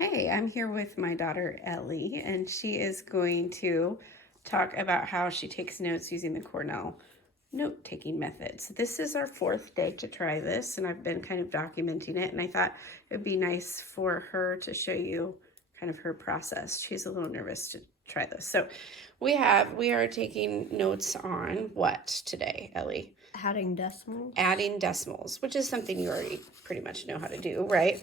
Hey, I'm here with my daughter Ellie, and she is going to talk about how she takes notes using the Cornell note taking method. So, this is our fourth day to try this, and I've been kind of documenting it. And I thought it would be nice for her to show you kind of her process. She's a little nervous to try this. So, we are taking notes on what today, Ellie? Adding decimals. Adding decimals, which is something you already pretty much know how to do, right?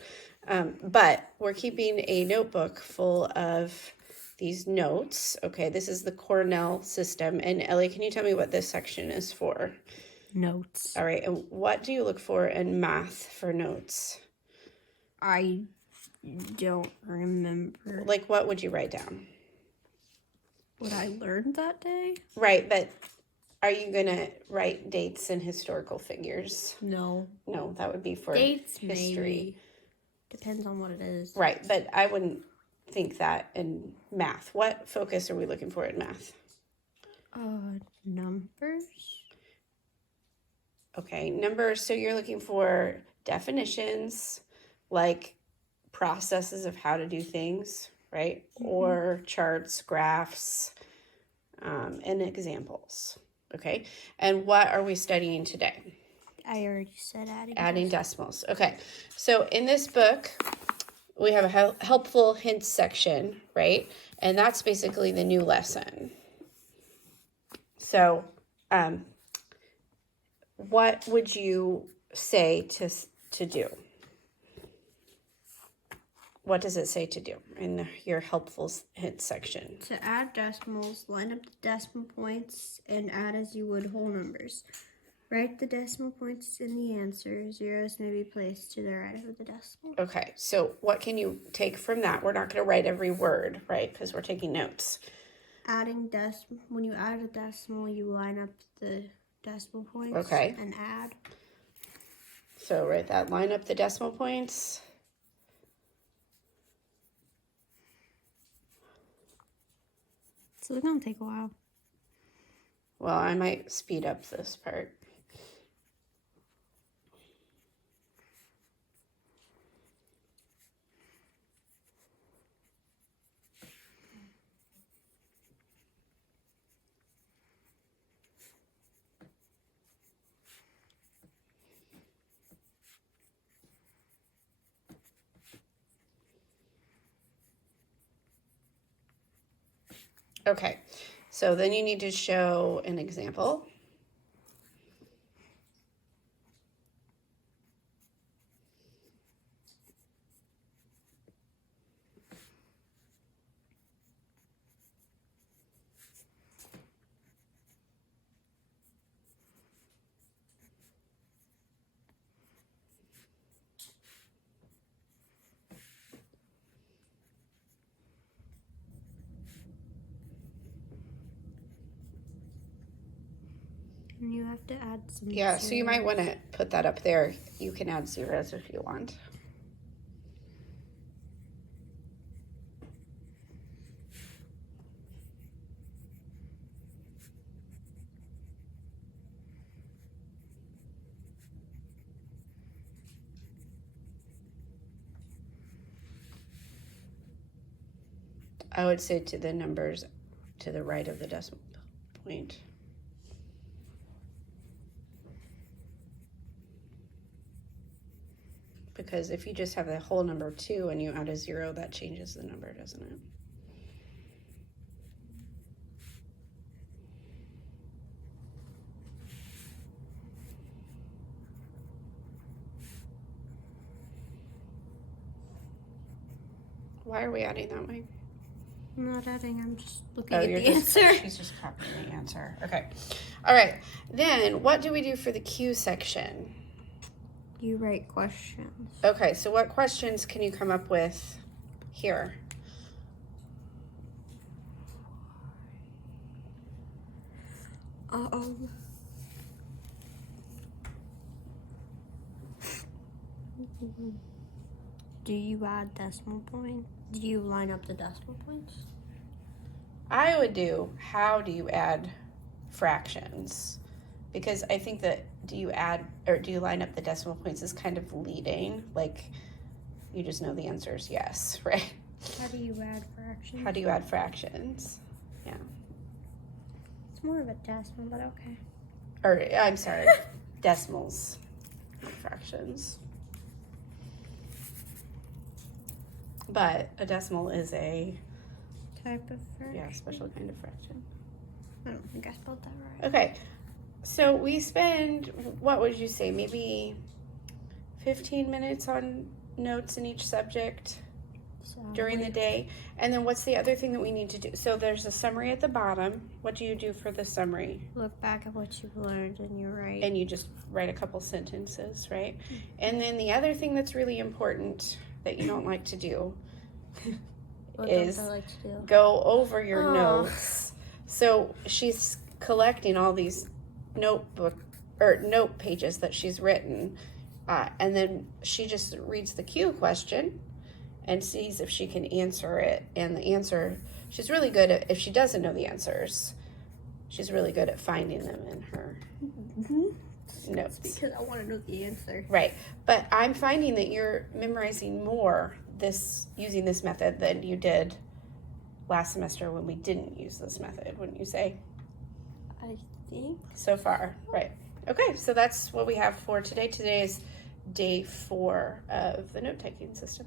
But we're keeping a notebook full of these notes. Okay, this is the Cornell system. And Ellie, can you tell me what this section is for? Notes. All right, and what do you look for in math for notes? I don't remember. Like, what would you write down? What I learned that day? Right, but are you going to write dates and historical figures? No. No, that would be for dates, history. Maybe. Depends on what it is. Right, but I wouldn't think that in math. What focus are we looking for in math? Numbers. Okay, numbers. So you're looking for definitions, like processes of how to do things, right? Mm-hmm. Or charts, graphs, and examples. Okay, and what are we studying today? I already said adding decimals. Okay, so in this book, we have a helpful hints section, right? And that's basically the new lesson. So, what would you say to do? What does it say to do in your helpful hints section? To add decimals, line up the decimal points, and add as you would whole numbers. Write the decimal points in the answer. Zeros may be placed to the right of the decimal. Okay, so what can you take from that? We're not going to write every word, right? Because we're taking notes. Adding decimal. When you add a decimal, you line up the decimal points. Okay. And add. So write that. Line up the decimal points. So it's going to take a while. Well, I might speed up this part. Okay, so then you need to show an example. And you have to add some zeros. So you might want to put that up there. You can add zeros if you want. I would say to the numbers to the right of the decimal point. Because if you just have the whole number 2 and you add a 0, that changes the number, doesn't it? Why are we adding that way? I'm not adding, I'm just looking at the answer. She's just copying the answer. Okay. All right. Then what do we do for the Q section? You write questions. Okay, so what questions can you come up with here? Do you add decimal points? Do you line up the decimal points? I would do, how do you add fractions? Because I think that do you add or do you line up the decimal points is kind of leading, like You just know the answer is yes, right? How do you add fractions? How do you add fractions? Yeah. It's more of a decimal, but okay. Or, I'm sorry, decimals, not fractions. But a decimal is a Type of fraction. special kind of fraction. I don't think I spelled that right. Okay, so we spend, what would you say, maybe 15 minutes on notes in each subject during the day? And then what's the other thing that we need to do? So there's a summary at the bottom. What do you do for the summary? Look back at what you've learned and you write. And you just write a couple sentences, right? And then the other thing that's really important that you don't like to do is go over your notes. So she's collecting all these note pages that she's written, and then she just reads the cue question and sees if she can answer it. And the answer, she's really good at, if she doesn't know the answers, she's really good at finding them in her notes. Because I want to know the answer. Right. But I'm finding that you're memorizing more using this method than you did last semester when we didn't use this method, wouldn't you say? I think. So far, right. Okay, so that's what we have for today. Today is day 4 of the note-taking system.